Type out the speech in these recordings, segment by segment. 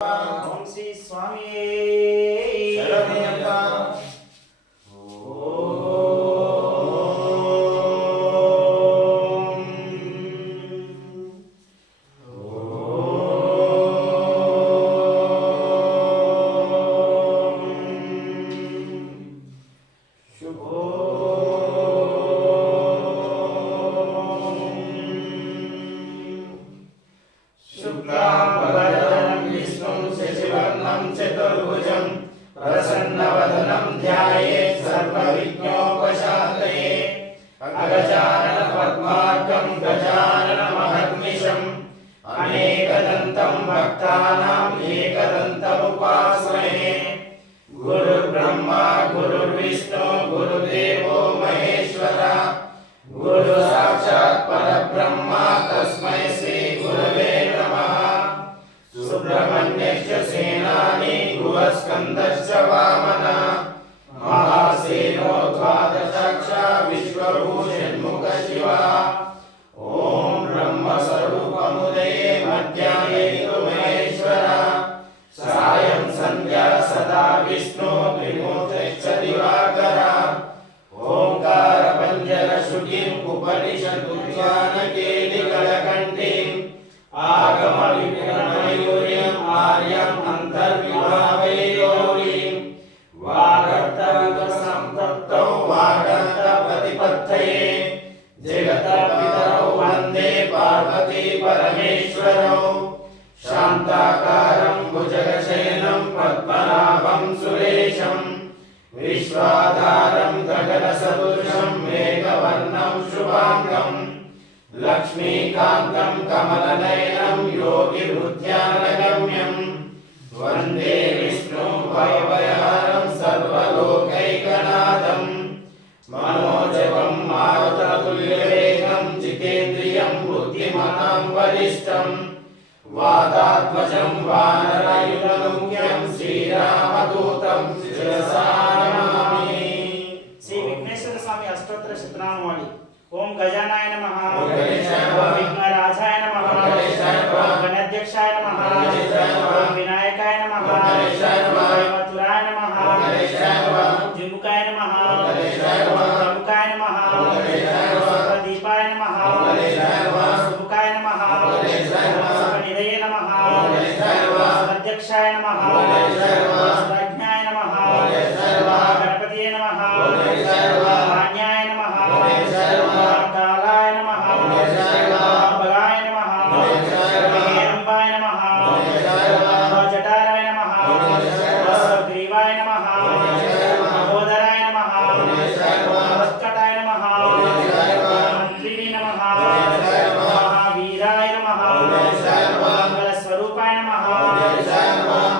ఓం శ్రీ స్వామి चतुर्भुजं प्रसन्नवदनं ध्यायेत् सर्वविघ्नोपशान्तये अगजानन पद्मार्कं गजाननमहर्निशम् अनेकदन्तं भक्तानां एकदन्तमुपास्महे गुरुर्ब्रह्मा गुरुर्विष्णु गुरुदेवो महेश्वरः गुरुसाक्षात् परब्रह्म तस्मै श्री गुरवे नमः सुब्रह्मण्यस्य सेनानी गुहस्कन्दश्च वामनः महासेनो द्वादशाक्षा विश्वभूषण्मुख शिवः ॐ ब्रह्मस्वरूपमुदये मध्याह्नेतु महेश्वरः सायं सन्ध्या सदा विष्णु त्रिमूर्तिश्च दिवाकरः ओङ्कारपञ्जरश्रुतिम् उपनिषदुज्जानकेलिकलकण्ठीम् आगमविपुलमयूरीम् आर्यम् अन्तर्विभावयोरीम् वागर्तसम्पत्तौ वागर्तप्रतिपत्तये जगतपितरौ वन्दे पार्वती परमेश्वरौ शान्ताकारं भुजगशयनं पद्मनाभं सुरेशं विश्वाधारं गगनसदृशं मेघवर्णं शुभाङ्गं लक्ष्मीकान्तं कमलनयनं योगिहृद्यानगम्यं वन्दे विष्णुं भवभयहरं सर्वलोकैकनाथं मनोजवं मारुततुल्यवेगं जितेन्द्रियं बुद्धिमतां वरिष्ठं वातात्मजं वानरयुतमुख्यं श्रीरामदूतं शिरसा नमामि। श्री विघ्नेश्वर स्वामी अष्टोत्तर शतनामावली। ओम गजानाय नमः, ओम विघ्नराजाय नमः, ओम गणाध्यक्षाय नमः, ओम विनायकाय नमः, ओम मथुराय नमः, ओम जिमुखाय नमः, ओम प्रमुखाय नमः, ओम दीपाय नमः, ओम सुमुखाय नमः, ओम निधये नमः, ओम अध्यक्षाय नमः, ओम राज्ञाय नमः, ओम गणपतिये नमः, ओम धान्याय नमः, कालाय नमः, बलाय नमः, हेरम्बाय नमः, जटाराय नमः, ग्रीवाय नमः, महोदराय नमः, उत्कटाय नमः, मंत्रिणे नमः, महावीराय नमः, मंगलस्वरूपाय नमः,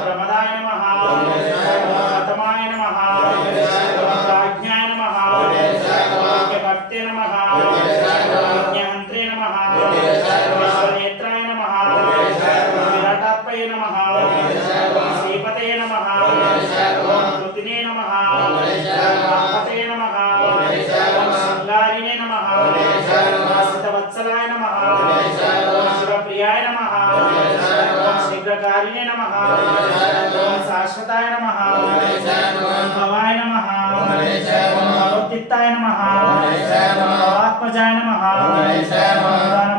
प्रमदाय नमः, प्रथमाय नमः, राज्ञाय नमः, भक्ते नमः, ज्ञान्त्रे नमः, विश्वनेत्राय नमः, विराटात्मये नमः, श्रीपतये नमः, कृतिने नमः, महापतये नमः, शृङ्गारिणे नमः, सितवत्सलाय नमः, शिवप्रियाय नमः, शीघ्रकारिणे नमः, शाश्वताय नमः, भवाय नमः, भवोत्थिताय नमः, आत्मजाय नमः,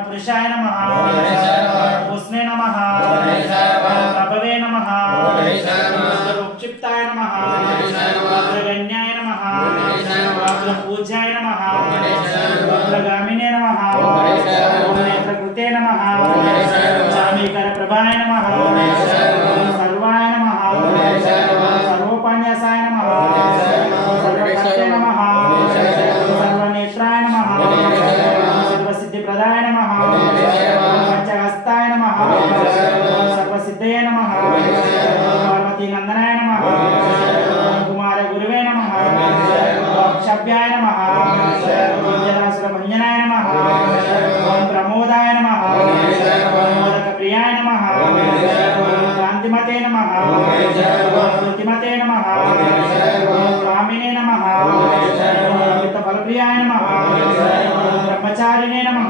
पुरुषाय नमः, उष्णे नमः, प्रभवे नमः, रुक्षिप्ताय नमः, गण्याय नमः, पूज्याय नमः, गामिने नमः, नेत्रकृते नमः, चामीकरप्रभाय नमः, सर्वाय नमः, सर्वोपन्यासाय नमः, सर्वभक्ते नमः, सर्वनेत्राय नमः, सर्वसिद्धिप्रदाय नमः, पंचहस्ताय नमः, सर्वसिद्धये नमः, पार्वतीनन्दनाय नमः, कुमारगुरुवे नमः, क्षभ्याय नमः, जनासुरभञ्जनाय नमः, प्रमोदाय नमः, मोदकप्रियाय नमः, कान्तिमते नमः, कृतिमते नमः, कामिने नमः, वित्तफलप्रियाय नमः, ब्रह्मचारिणे नमः,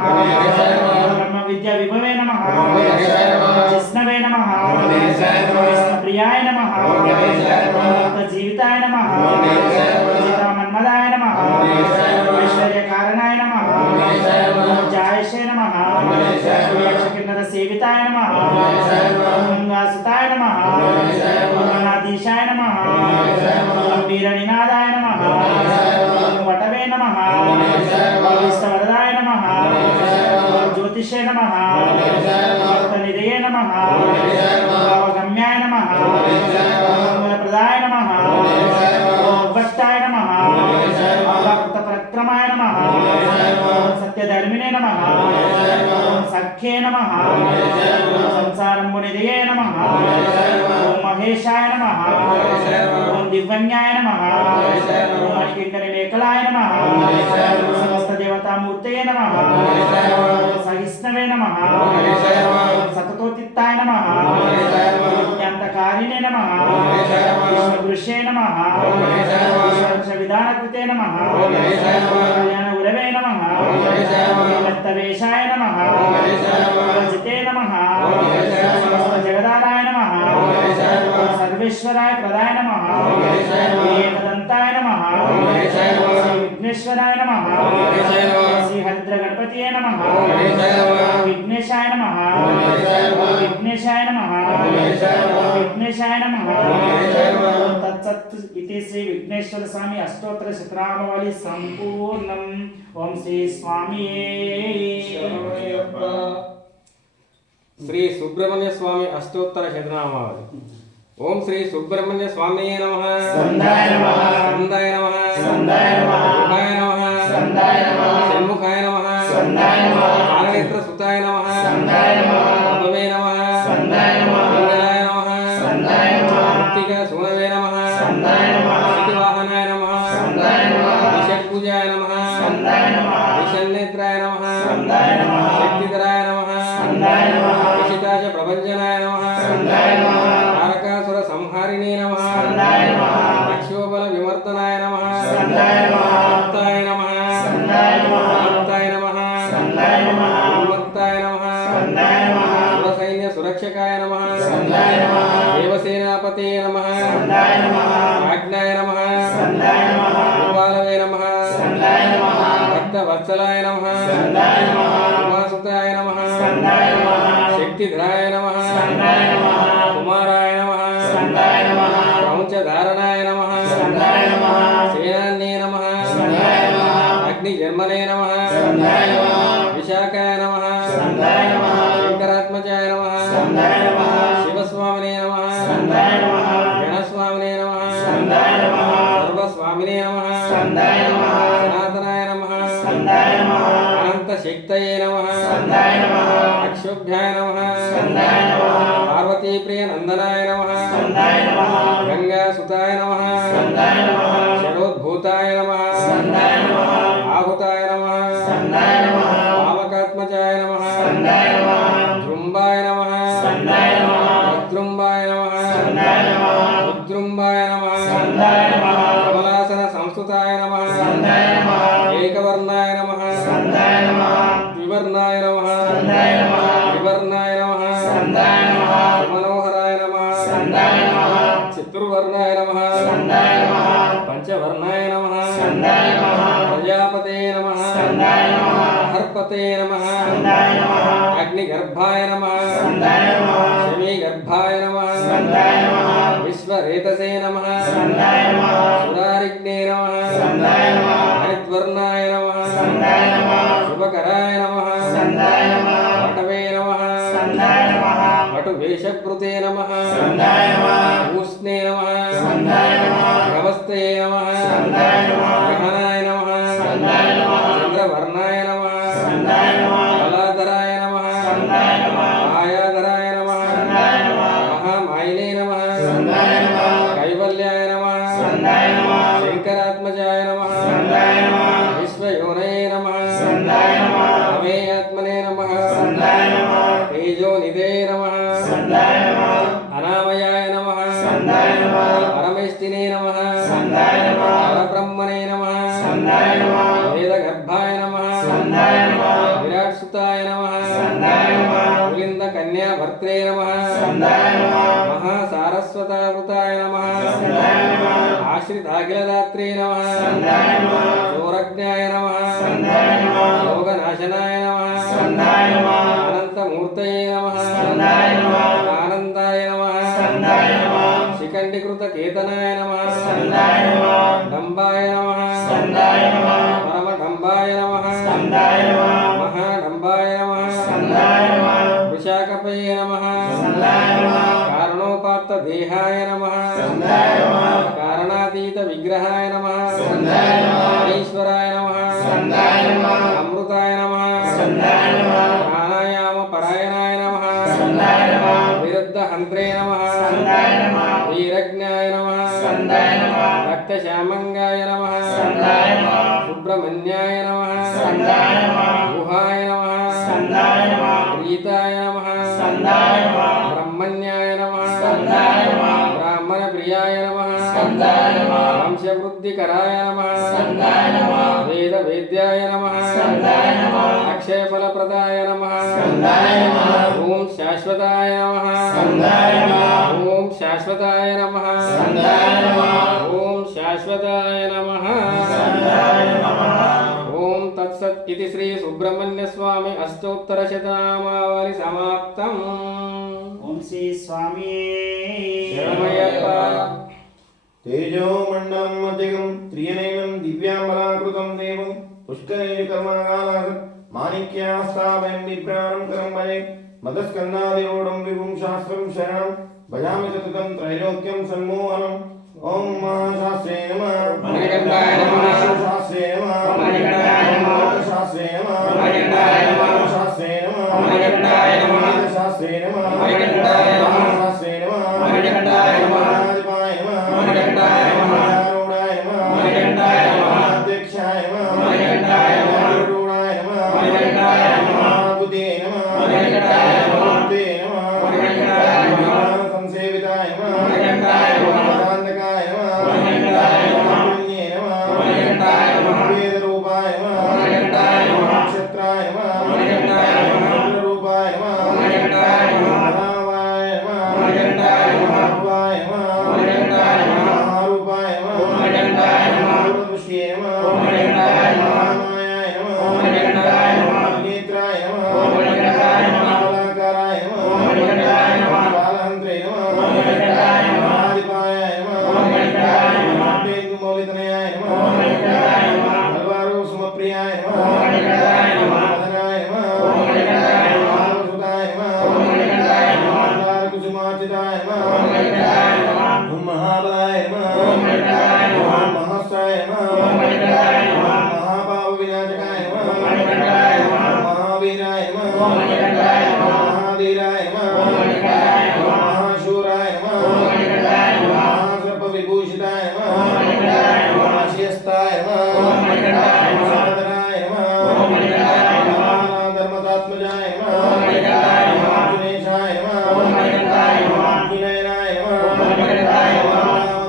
విద్యా విభవే నమః ఓం గణేశాయ నమః విష్ణవే నమః ఓం గణేశాయ నమః విష్ణుప్రియాయ నమః ఓం గణేశాయ నమః ముక్త జీవితాయ నమః ఓం గణేశాయ నమః చిత్రమన్మదాయ నమః ఓం గణేశాయ నమః ఐశ్వర్యకారణాయ నమః ఓం గణేశాయ నమః జాయశే నమః ఓం గణేశాయ నమః యక్షకిన్నర సేవితాయ నమః ఓం గణేశాయ నమః గంగాసుతాయ నమః ఓం గణేశాయ నమః గణాధీశాయ నమః ఓం గణేశాయ నమః వీరనినాదాయ నమః ఓం గణేశాయ నమః వటవే నమః ఓం గణేశాయ నమః విష్ణువరదాయ నమః ఓం గణేశాయ నమః జ్యోతిషే నమః ఓం గణేశాయ నమః భక్తనిధయే నమః ఓం గణేశాయ నమః భావగమ్యాయ నమః ఓం గణేశాయ నమః మంగళప్రదాయ నమః ఓం గణేశాయ నమః భక్తాయ నమః ఓం గణేశాయ నమః భక్తపరక్రమాయ నమః ఓం గణేశాయ నమః సత్యధర్మిణే నమః ఓం గణేశాయ నమః సఖ్యే నమః ఓం గణేశాయ నమః సంసారంబునిధయే నమః ఓం గణేశాయ నమః ఓం మహేశాయ నమః ఓం గణేశాయ నమః ఓం దివ్యజ్ఞాయ నమః ఓం గణేశాయ నమః ఓం మణికంఠని మేకలాయ నమః ఓం గణేశాయ నమః సమస్త దేవతామూర్తయే నమః ఓం గణేశాయ నమః ఓం సహిష్ణవే నమః ఓం గణేశాయ నమః ఓం సతతోతిత్తాయ నమః ఓం గణేశాయ నమః విజ్ఞాంతకారిణే నమః ఓం గణేశాయ నమః విష్ణుదృశ్యే నమః ఓం గణేశాయ నమః విష్ణువిధానకృతే నమః ఓం గణేశాయ నమః కళ్యాణ ఉరవే నమః ఓం గణేశాయ నమః దత్తవేషాయ నమః ఓం గణేశాయ నమః జితే నమః ఓం గణేశాయ నమః సమస్త జగదారాయ నమః ఓం గణేశాయ నమః సర్వేశ్వరాయ ప్రదాయ నమః ఓం గణేశాయ నమః ఏకదంతాయ నమః ఓం గణేశాయ నమః శ్రీ విఘ్నేశ్వరాయ నమః ఓం గణేశాయ నమః శ్రీ హరిద్ర గణపతియే నమః ఓం గణేశాయ నమః విఘ్నేశాయ నమః ఓం గణేశాయ నమః విఘ్నేశాయ నమః ఓం గణేశాయ నమః విఘ్నేశాయ నమః ఓం గణేశాయ నమః ఓం తత్సత్ ఇతి శ్రీ విఘ్నేశ్వర స్వామి అష్టోత్తర శతనామావళి సంపూర్ణం. ఓం శ్రీ స్వామియే శ్రీ సుబ్రహ్మణ్య స్వామి అష్టోత్తర శతనామావళి. ఓం శ్రీ సుబ్రహ్మణ్య స్వామియే నమః. స్కందాయ నమః స్కందాయ నమః. స్కందాయ నమః ముఖాయ నమః. స్కందాయ నమః షణ్ముఖాయ నమః. స్కందాయ నమః కాలనేత్ర సుతాయ నమః. స్కందాయ నమః అభవే నమః. స్కందాయ నమః మంగళాయ నమః. స్కందాయ నమః మృత్తిక సూనవే నమః. స్కందాయ నమః వాహనాయ నమః. స్కందాయ నమః విషట్పూజాయ నమః. స్కందాయ నమః విషన్నేత్రాయ నమః. స్కందాయ నమః శక్తిధరాయ నమః. స్కందాయ నమః విషితాచ ప్రభంజనాయ నమః. స్కందాయ నమః తారకాసుర సంహారిణే నమః. స్కందాయ నమః రక్షోబల వివర్తనాయ నమః. స్కందాయ నమః భక్తాయ నమః. స్కందాయ నమః భక్తాయ నమః. స్కందాయ నమః ఉన్మత్తాయ నమః. స్కందాయ నమః సురసైన్య సురక్షకాయ నమః. స్కందాయ నమః దేవసేనాపతే నమః. స్కందాయ నమః ఆజ్ఞాయ నమః. స్కందాయ నమః గోపాలవే నమః. స్కందాయ నమః భక్తవత్సలాయ నమః. స్కందాయ నమః ఉమాసుతాయ నమః. స్కందాయ నమః శక్తిధరాయ నమః. స్కందాయ నమః కుమారాయ నమః. స్కందాయ నమః ప్రౌంచధారణాయ నమః. స్కందాయ నమః సేనాన్యే నమః. స్కందాయ నమః అగ్నిజన్మనే నమః. స్కందాయ నమః విశాఖాయ నమః. స్కందాయ నమః శంకరాత్మజాయ నమః. స్కందాయ నమః శివస్వామినే నమః. స్కందాయ నమః గణస్వామినే నమః. స్కందాయ నమః సర్వస్వామినే నమః. స్కందాయ నమః సనాతనాయ నమః. స్కందాయ నమః అనంతశక్తయే నమః. స్కందాయ నమః అక్షోభ్యాయ నమః. స్కందాయ నమః పార్వతీప్రియ నందనాయ నమః. స్కందాయ నమః గంగాసుతాయ నమః. స్కందాయ నమః షడోద్భూతాయ నమః. స్కందాయ నమః ఆహుతాయ నమః. స్కందాయ నమః పావకాత్మజాయ నమః. స్కందాయ నమః ధృంబాయ నమః. స్కందాయ నమః వద్రుంబాయ నమః. స్కందాయ నమః రుద్రుంబాయ నమః. స్కందాయ నమః కమలాసన సంస్థుతాయ నమః. స్కందాయ నమః ఏకవర్ణాయ నమః. స్కందాయ నమః ద్వివర్ణాయ నమః. స్కందాయ నమః త్రివర్ణాయ నమః. స్కందాయ నమః మనోహరాయ నమః. స్కందాయ నమః చతుర్వర్ణాయ నమః. స్కందాయ నమః పంచవర్ణాయ నమః. స్కందాయ నమః ప్రజాపతే నమః. స్కందాయ నమః అర్పతే నమః. స్కందాయ నమః అగ్నిగర్భాయ నమః. స్కందాయ నమః శమీగర్భాయ నమః. స్కందాయ నమః విశ్వరేతసే నమః. స్కందాయ నమః సురారిగ్నే నమః. స్కందాయ నమః హరిద్వర్ణాయ నమః. స్కందాయ నమః శుభకరాయ నమః. స్కందాయ నమః వటవే నమః. స్కందాయ నమః వటువేషకృతే నమః. స్కందాయ నమః ఊష్ణే నమః. స్కందాయ నమః నమస్తే నమః. స్కందాయ నమః గ్రహణాయ నమః. స్కందాయ నమః చంద్రవర్ణాయ నమః. స్కందాయ నమః బలాధరాయ నమః. స్కందాయ నమః మాయాధరాయ నమః. స్కందాయ నమః మహామాయినే నమః. స్కందాయ నమః కైవల్యాయ నమః. స్కందాయ నమః శంకరాత్మజాయ నమః. స్కందాయ నమః విశ్వయోనయే నమః. స్కందాయ నమః అమేయాత్మనే నమః. స్కందాయ నమః తేజోనిధే నమః. స్కందాయ నమః అనామయాయ నమః. స్కందాయ నమః పరమేష్టినే నమః. స్కందాయ నమః పరబ్రహ్మణే నమః. స్కందాయ నమః వేదగర్భాయ నమః. స్కందాయ నమః విరాట్సుతాయ నమః. స్కందాయ भर्त्रे नमः स्कन्दाय नमः महासारस्वतावृताय नमः स्कन्दाय नमः आश्रिताखिलदात्रे नमः स्कन्दाय नमः चोरज्ञाय नमः स्कन्दाय नमः योगनाशनाय नमः स्कन्दाय नमः अनन्तमूर्तये नमः स्कन्दाय नमः आनन्दाय नमः स्कन्दाय नमः शिखण्डीकृतकेतनाय नमः स्कन्दाय नमः डम्बाय नमः स्कन्दाय नमः परमडम्बाय नमः स्कन्दाय नमः महाडम्बाय नमः स्कन्दाय नमः वृषाकपये नमः स्कन्दाय नमः कारणोपात्तदेहाय नमः स्कन्दाय नमः कारणातीतविग्रहाय नमः स्कन्दाय नमः ईश्वराय नमः स्कन्दाय नमः अमृताय नमः स्कन्दाय नमः प्राणायामपरायणाय नमः स्कन्दाय नमः विरुद्धहन्त्रे नमः स्कन्दाय नमः वीरज्ञाय नमः स्कन्दाय नमः रक्तश्यामङ्गाय नमः स्कन्दाय नमः सुब्रह्मण्याय नमः स्कन्दाय नमः गुहाय नमः स्कन्दाय नमः प्रीताय नमः स्कन्दाय नमः ब्रह्मण्याय नमः स्कन्दाय नमः ब्राह्मणप्रियाय नमः स्कन्दाय नमः वंशवृद्धिकराय नमः स्कन्दाय नमः वेदवेद्याय नमः स्कन्दाय नमः अक्षयफलप्रदाय नमः स्कन्दाय नमः ॐ शाश्वताय नमः स्कन्दाय नमः ॐ शाश्वताय नमः स्कन्दाय नमः ॐ शाश्वताय नमः स्कन्दाय नमः ॐ तत्सत् इति श्री सुब्रह्मण्यस्वामी अष्टोत्तरशतनामावली समाप्तम् ఓం శ్రీ స్వామి శరణమయ్యప్ప तेजोमण्डलं मध्यगं त्रियनयनं दिव्याम्बराकृतं देवं पुष्करे कर्मकालात् माणिक्यास्तावयं बिभ्राणं करं भजे मदस्कन्धादिरूढं विभुं शास्त्रं शरणं भजामि सततं त्रैलोक्यं सम्मोहनम् ॐ महाशास्त्रे नमः मणिकण्ठाय नमः शास्त्रे नमः मणिकण्ठाय नमः शास्त्रे नमः मणिकण्ठाय नमः शास्त्रे नमः मणिकण्ठाय नमः शास्त्रे नमः मणिकण्ठाय नमः शास्त्रे नमः मणिकण्ठाय नमः महादेवाय नमः मणिकण्ठाय नमः आरूढाय नमः मणिकण्ठाय नमः अध्यक्षाय नमः मणिकण्ठाय नमः आरूढाय नमः मणिकण्ठाय नमः बुद्धे नमः मणिकण्ठाय नमः बुद्धे नमः मणिकण्ठाय नमः संसेविताय नमः मणिकण्ठाय नमः वेदान्तकाय नमः मणिकण्ठाय नमः पुण्ये नमः मणिकण्ठाय नमः वेदरूपाय नमः मणिकण्ठाय नमः नक्षत्राय नमः मणिकण्ठाय नमः रुद्ररूपाय नमः मणिकण्ठाय नमः रावाय नमः मणिकण्ठाय नमः रूपाय नमः मणिकण्ठाय नमः महारूपाय नमः मणिकण्ठाय नमः दूरदृश्ये नमः मणिकण्ठाय नमः महामायाय नमः मणिकण्ठाय नमः नेत्राय नमः मणिकण्ठाय नमः कलाकाराय नमः मणिकण्ठाय नमः कालहन्त्रे नमः मणिकण्ठाय नमः आदिपायाय नमः मणिकण्ठाय नमः मौलितनयाय नमः मणिकण्ठाय नमः हलवारो सुमप्रियाय नमः मणिकण्ठाय नमः मदनाय नमः मणिकण्ठाय नमः सुताय नमः मणिकण्ठाय नमः कुसुमार्चिताय नमः मणिकण्ठाय नमः महाबलाय नमः मणिकण्ठाय नमः महस्ताय नमः मणिकण्ठाय नमः महापापविनाशकाय नमः मणिकण्ठाय नमः महावीराय नमः मणिकण्ठाय नमः महाधीराय नमः मणिकण्ठाय नमः महाशूराय नमः मणिकण्ठाय नमः महासर्पविभूषिताय नमः मणिकण्ठाय नमः शियस्ताय नमः मणिकण्ठाय नमः सादराय नमः मणिकण्ठाय नमः धर्मतात्मजाय नमः मणिकण्ठाय नमः दिनेशाय नमः मणिकण्ठाय नमः विनयनाय नमः मणिकण्ठाय नमः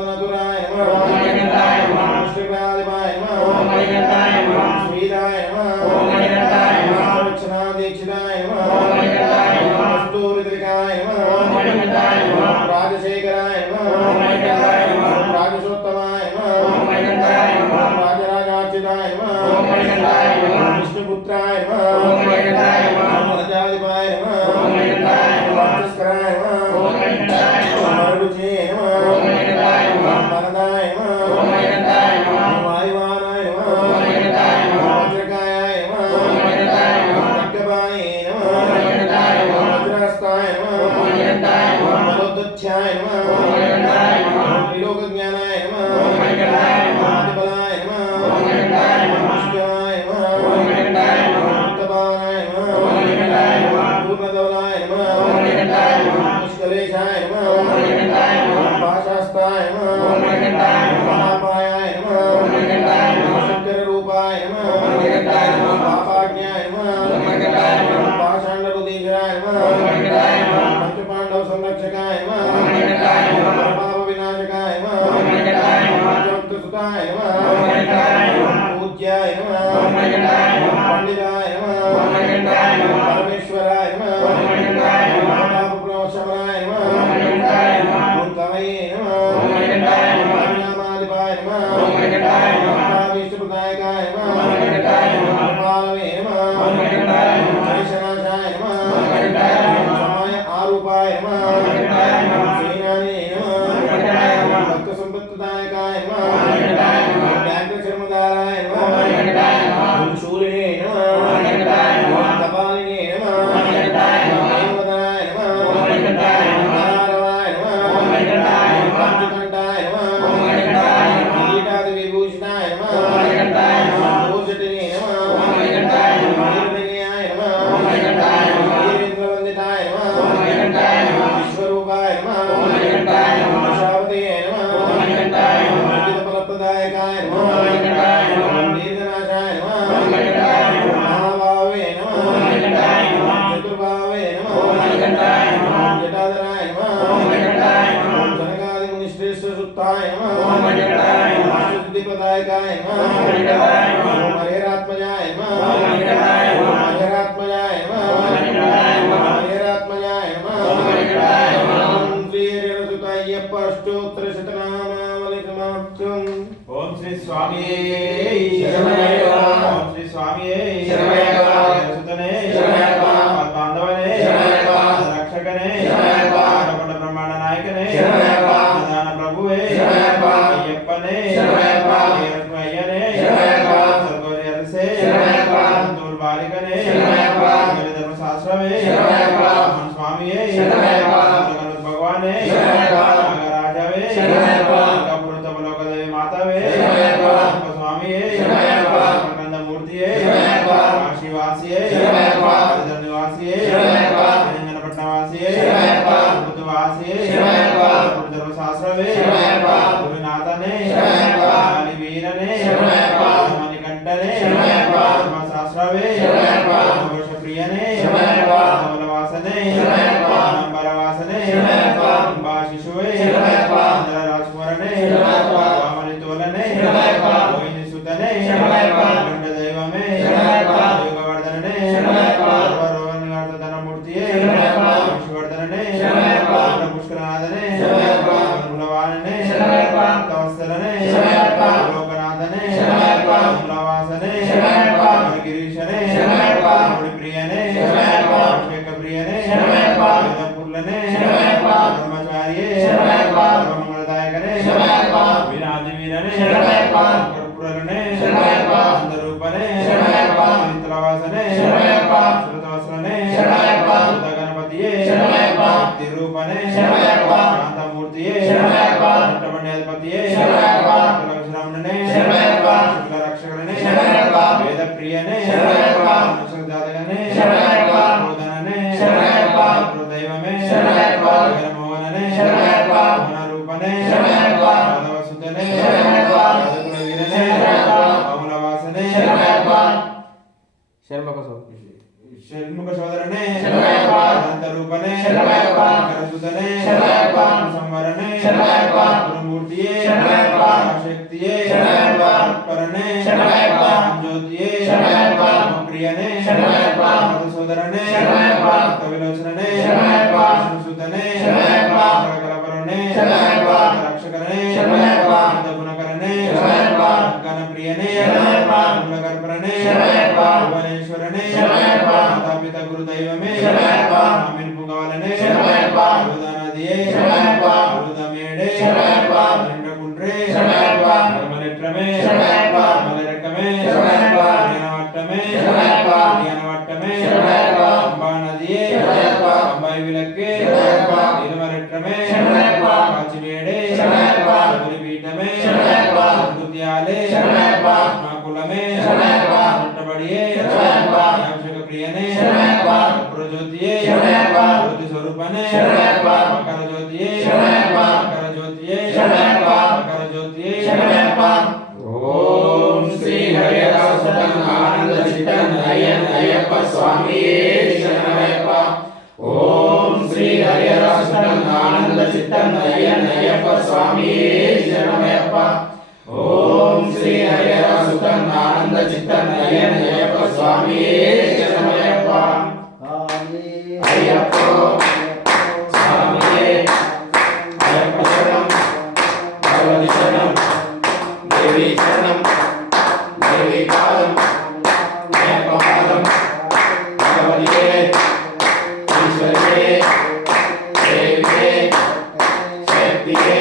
मधुराय नमः मणिकण्ठाय नमः श्रीपादिपाय नमः मणिकण्ठाय नमः श्रीदाय नमः मणिकण्ठाय नमः दक्षिणादीक्षिताय नमः मणिकण्ठाय नमः स्तूरित्रिकाय नमः मणिकण्ठाय नमः राजशेखराय नमः मणिकण्ठाय नमः राजसोत्तमाय नमः मणिकण्ठाय नमः राजराजार्चिताय नमः मणिकण्ठाय नमः विष्णुपुत्राय नमः मणिकण्ठाय नमः राजाधिपाय नमः मणिकण्ठाय नमः राक्षस्कराय नमः मणिकण्ठाय नमः मरुचे नमः मणिकण्ठाय नमः वरदाय नमः मणिकण्ठाय नमः वायुवानाय नमः मणिकण्ठाय नमः वज्रकायाय नमः मणिकण्ठाय नमः खड्गपाणे नमः मणिकण्ठाय नमः वज्रहस्ताय नमः मणिकण्ठाय नमः मदोद्धत्याय नमः मणिकण्ठाय नमः त्रिलोकज्ञानाय नमः मणिकण्ठाय नमः आदिबलाय नमः मणिकण्ठाय नमः पुष्कराय नमः मणिकण्ठाय नमः उत्तपानाय नमः मणिकण्ठाय नमः पूर्णधवलाय नमः मणिकण्ठाय नमः पुष्कलेशाय नमः मणिकण्ठाय नमः पाशास्ताय नमः मणिकण्ठाय नमः महापायाय नमः मणिकण्ठाय नमः शंकररूपाय नमः मणिकण्ठाय नमः पापाज्ञाय नमः मणिकण्ठाय नमः पाषाण्डरुधिराय नमः मणिकण्ठाय नमः पंचपाण्डव संरक्षकाय नमः मणिकण्ठाय नमः पापविनाशकाय नमः मणिकण्ठाय मणिसुत्ताय नमः ओम मणिकंठाय नमः सिद्धिप्रदायकाय नमः ओम मणिकंठाय नमः ओम हरेरात्मजाय नमः ओम मणिकंठाय नमः हरेरात्मजाय नमः ओम मणिकंठाय नमः हरेरात्मजाय नमः ओम मणिकंठाय नमः ओम श्री हरिहरसुतायप्प अष्टोत्तरशतनामावली समाप्तम् ओम श्री स्वामी शरणमయ్యప్ప ओम श्री स्वामी शरणमయ్యప్ప सुतने शरणमయ్యప్ప बांधवने शरणमయ్యప్ప रक्षकने शरणमయ్యప్ప अखंड ब्रह्मांड नायकने शरणमయ్యప్ప प्रधान प्रभुवे शरणमయ్యప్ప अय्यप्पने शरणमయ్యప్ప अय्यने शरणमయ్యప్ప सर्गोरी अरसे शरणमయ్యప్ప दूर बालिकने शरणमయ్యప్ప धर्म शास्त्रवे शरणमయ్యప్ప स्वामी शरणमయ్యప్ప भगवाने शरणमయ్యప్ప राजावे शरणमయ్యప్ప कपूरतबलोकदेवी मातावे शरणमయ్యప్ప स्वामी शरणमయ్యప్ప मूर्ति शरणमయ్యప్ప काशीवासी शरणमయ్యప్ప निवासी शरणमయ్యప్ప पटनावासी शरणमయ్యప్ప बुद्धवासी शरणमయ్యప్ప धर्मशास्त्रवे शरणमయ్యప్ప गुरुनाथने शरणमయ్యప్ప वीरने शरणमయ్యప్ప मणिकंठने शरणमయ్యప్ప धर्मशास्त्रवे शरणमయ్యప్ప वर्षप्रियने शरणमయ్యప్ప धवलवासने शरणमయ్యప్ప अंबरवासने शरणमయ్యప్ప अंबाशिशुवे शरणमయ్యప్ప राजकुमारने शरणमయ్యప్ప वामनितोलने शरणमయ్యప్ప मोहिनीसुतने शरणमయ్యప్ప गंडदैवमे शरणमయ్యప్ప योगवर्धनने शरणमయ్యప్ప सर्वरोगनिवारणधनमूर्तिये शरणमయ్యప్ప विष्णुवर्धनने शरणमయ్యప్ప पुष्करनाथने शरणमయ్యప్ప मूलवानने शरणमయ్యప్ప तवस्तरने शरणमయ్యప్ప लोकनाथने शरणमయ్యప్ప मूलवासने शरणमయ్యప్ప गिरीशने शरणमయ్యప్ప प्रियने शरणमయ్యప్ప प्रियने शरणमయ్యప్ప पुल्लने शरणमయ్యప్ప ब्रह्मचार्ये शरणमయ్యప్ప मंगलदायकने शरणमయ్యప్ప विनादि वीरने शरणमయ్యప్ప कर्पूरने शरणमయ్యప్ప अंधरूपने शरणमయ్యప్ప मित्रवासने शरणमయ్యప్ప श्रुतवस्त्रने शरणमయ్యప్ప गणपतिये शरणमయ్యప్ప तिरूपने शरणमయ్యప్ప शांतमूर्तिये शरणमయ్యప్ప पट्टमण्यधिपतिये शरणमయ్యప్ప श्रीरामने शरणमయ్యప్ప शुक्लरक्षकने शरणमయ్యప్ప वेदप्रियने शरणमయ్యప్ప नक्षत्रजातकने शरणमయ్యప్ప बोधनने शरणमయ్యప్ప दैवमे शरणमయ్యప్ప मोहनने शरणमయ్యప్ప मोहनरूपने शरणमయ్యప్ప माधवसुतने शरणमయ్యప్ప राजकुलवीरने शरणमయ్యప్ప अमलवासने शरणमయ్యప్ప षण्मुख सोदरने शरणमయ్యప్ప अनंतरूपने शरणमయ్యప్ప करसुतने शरणमయ్యప్ప संवरने शरणमయ్యప్ప गुरुमूर्तिये शरणमయ్యప్ప शक्तिये शरणमయ్యప్ప परने शरणमయ్యప్ప ज्योतिये शरणमయ్యప్ప प्रियने शरणमయ్యప్ప मधुसूदरने शरणमయ్యప్ప कविलोचनने शरणमయ్యప్ప सुतने शरणमయ్యప్ప कलपरने शरणमయ్యప్ప रक्षकने शरणमయ్యప్ప गुणकरने शरणमయ్యప్ప गणप्रियने शरणमయ్యప్ప गुणकरपरने शरणमయ్యప్ప भुवनेश्वरने शरणमయ్యప్ప मातापिता गुरुदैवमे शरणमయ్యప్ప आमीन पुंगवलने शरणमయ్యప్ప गुरुदानदिये शरणमయ్యప్ప गुरुदमेडे शरणमయ్యప్ప निंडकुंड्रे शरणमయ్యప్ప धर्मनेत्रमे शरणमయ్యప్ప मलरकमे शरणमయ్యప్ప ज्ञानवट्टमे शरणमయ్యప్ప ज्ञानवट्टमे शरणमయ్యప్ప अंबा नदिये शरणमయ్యప్ప अंबाई विलक्के शरणमయ్యప్ప नीलमरेट्रमे शरणमయ్యప్ప काचिमेडे शरणमయ్యప్ప गुरुपीठमे शरणमయ్యప్ప गुरुत्याले शरणमయ్యప్ప माकुलमे शरणमయ్యప్ప नट्टबडिये शरणमయ్యప్ప प्रियने शरणमయ్యప్ప प्रज्योतिये शरणमయ్యప్ప ज्योति स्वरूपने शरणमయ్యప్ప मकर ज्योतिये शरणमయ్యప్ప मकर ज्योतिये शरणमయ్యప్ప मकर ज्योतिये शरणमయ్యప్ప ओम श्री हरिहरसुतं आनंदचित्तं अय्यन अय्यप्प स्वामिये शरणमయ్యప్ప ओम श्री हरिहरसुतं आनंदचित्तं अय्यन अय्यप्प स्वामिये शरणमయ్యప్ప ओम श्री हरिहरसुतं आनंदचित्तं अय्यन अय्यप्प स्वामिये शरणमయ్యప్ప अय्यप्प स्वामिये अय्यप्प शरणं भगवती शरणं देवी शरणं देवी पादं अय्यप्प पादं भगवतीये ईश्वरिये देविये शक्तिये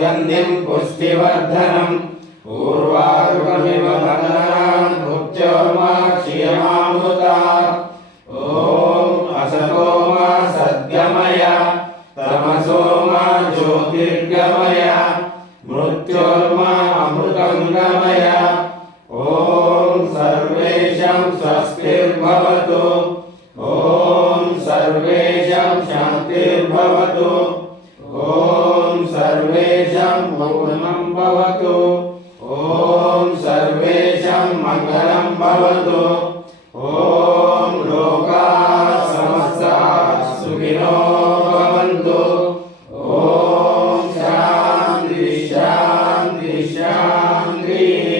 सुगन्धिं पुष्टिवर्धनम् ऊर्वारुकमिव बन्धनान् भुक्त्योर्माक्षियमामृतात् ॐ असतो मा सद्गमय तमसो मा ज्योतिर्गमय मृत्योर्मा अमृतं गमय ॐ सर्वेषां स्वस्तिर्भवतु ॐ सर्वेषां शान्तिर्भवतु ॐ सर्वेषां मौनमं भवतु ॐ सर्वेषां मङ्गलं भवतु ॐ लोकाः समस्ताः सुखिनो भवन्तु ॐ शान्ति शान्ति शान्तिः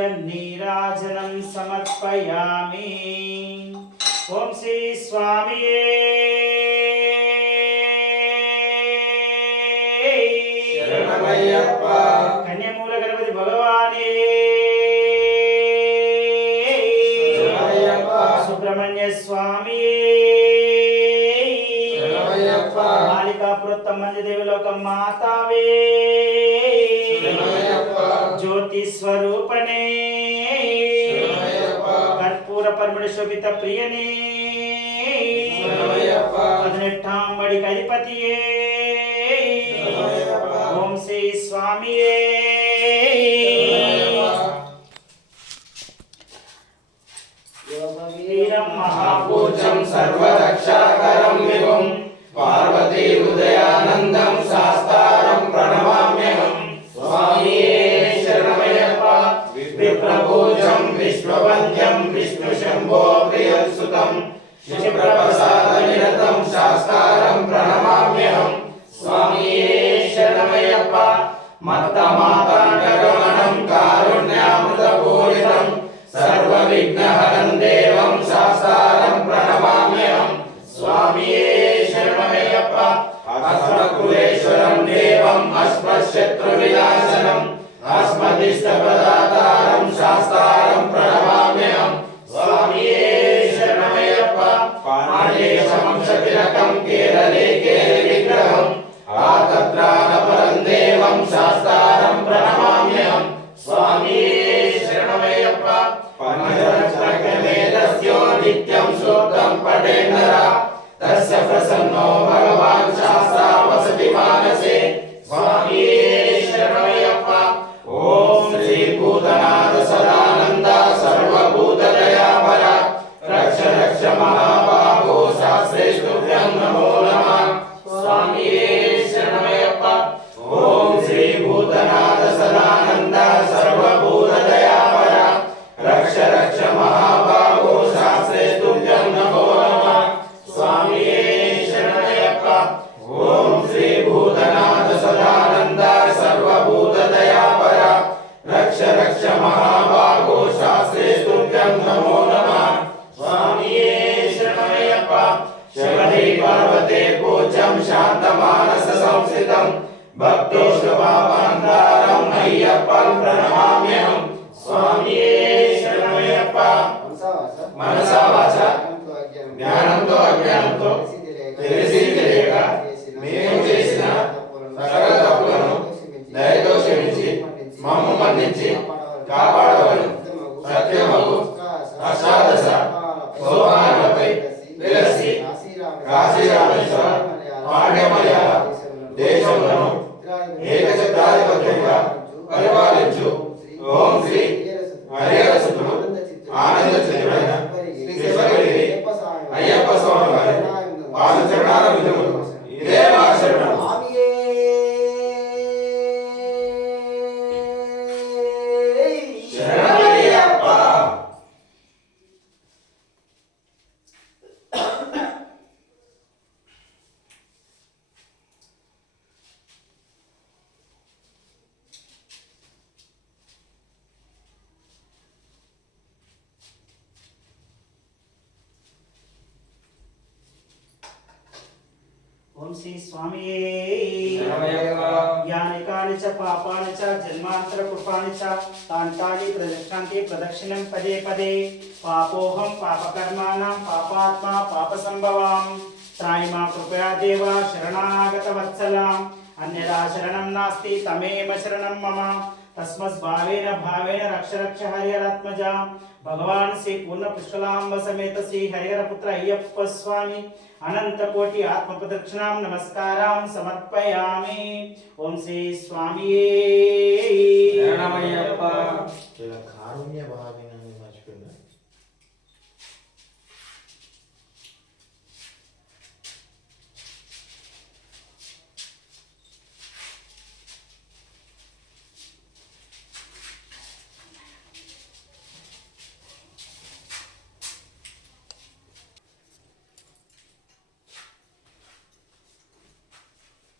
नीराजनं समर्पयामि। ओम श्री स्वामिये శరణమయ్యప్ప కన్యమూల గణపతి భగవానే శరణమయ్యప్ప సుబ్రహ్మణ్య స్వామి శరణమయ్యప్ప మాలికా పురోత్తమ దేవలోక మాతావే శరణమయ్యప్ప జ్యోతి స్వరూపనే శరణమయ్యప్ప కర్పూర పరిమళ శోభిత ప్రియనే శరణమయ్యప్ప 18ాం బడికి అధిపతియే శరణమయ్యప్ప ఓం శ్రీ స్వామియే వీరం మహాపూజ్యం సర్వరక్షాకరం విభుం పార్వతీ హృదయానందం శాస్తారం ప్రణమామ్యహం స్వామియే శరణమయ్యప్ప విప్రపూజ్యం విశ్వవంద్యం విష్ణు శంభో ప్రియంసుతం క్షిప్రప్రసాద నిరతం శాస్తారం ప్రణమామ్యహం స్వామియే శరణమయ్యప్ప మత్తమాతాండగమనం కారుణ్యామృతపూరితం సర్వ విఘ్నహరం దేవం శాస్తారం ప్రణమామ్యహం స్వామియే శరణమయ్యప్ప అస్మకులేశ్వరం దేవం అస్మశత్రు వినాశనం అస్మదిష్టప్రదాతారం శాస్తారం ప్రణమామ్యహం స్వామియే శరణమయ్యప్ప పాండేశమంశతిలకం కేరళే కేలి విగ్రహం ఆతత్రాణపరం దేవం శాస్తారం ప్రణమామ్యహం స్వామియే శరణమయ్యప్ప పంచరత్నకమేధస్యో నిత్యం సూక్తం పఠేన్నర తస్య ప్రసన్నో భగవాన్ శాస్తా వసతి మానసే స్వామియే శరణమయ్యప్ప ఓం శ్రీ భూతనాథ సదానంద సర్వభూతదయాపర రక్ష రక్ష మహాబాహో శాస్త్రేష్టుభ్యం నమో నమః స్వామియే శరణమయ్యప్ప ఓం శ్రీ భూతనాథ సదానంద సర్వభూతదయాపర రక్ష రక్ష మహాబాహో శాస్త్రేష్టుభ్యం నమో నమః స్వామియే శరణమయ్యప్ప ఓం శ్రీ భూతనాథ సదానంద సర్వభూతదయాపర రక్ష రక్ష మహాబాహో శాస్త్రేష్టుభ్యం నమో నమః స్వామియే శరణమయ్యప్ప శబరి పర్వతే పూజ్యం శాంతమానస సంస్థితం భక్తోష్ణపాపాంతారం అయ్యప్పం ప్రణమామ్యహం స్వామియే శరణమయ్యప్ప మనసా వాచ జ్ఞానంతో అజ్ఞానంతో తెలిసి తెలియక మేము చేసిన సకల తప్పులను దయతో క్షమించి మమ్ము మన్నించి కాపాడవలను సత్యమగు అష్టాదశ సోపానాలపై వెలసి కాశీరామేశ్వర పాండ్యమలయాళ దేశములను ఏకఛత్రాధిపత్యంగా పరిపాలించు ఓం శ్రీ హరిహరసుతుడు ఆనంద చిత్రుడైన శ్రీశబరిగిరి అయ్యప్ప స్వామి వారి పాదచరణాల విధులు ఇదే మా శరణం శరణమయ్యప్ప ఓం శ్రీ స్వామియే శరణమయ్యప్ప యానికాని చ పాపాని చ జన్మాంతర కృపాని చ తాంతాని ప్రదక్షిణాంతి ప్రదక్షిణం పదే పదే పాపోహం పాపకర్మాణం పాపాత్మా పాప సంభవాం త్రాయి మా కృపయా దేవ శరణాగత వత్సల అన్యదా శరణం నాస్తి తమేవ శరణం మమ తస్మద్భావేన భావేన రక్ష రక్ష హరిహరాత్మజ భగవాన్ శ్రీ పూర్ణ పుష్కలాంబ సమేత శ్రీ హరిహర పుత్ర అయ్యప్ప స్వామి అనంత కోటి ఆత్మ ప్రదక్షిణాం నమస్కారం సమర్పయామి ఓం శ్రీ స్వామియే శరణమయ్యప్ప కారుణ్య భావిని మర్చిపోయిందా?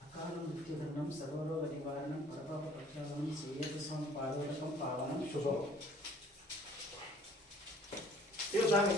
అకాల మృత్యుదండం సర్వరోగ నివారణం పరపాప ప్రక్షాళనం శ్రీయేత స్వామి పాదోదకం పావనం శుభం ఇదిగో స్వామి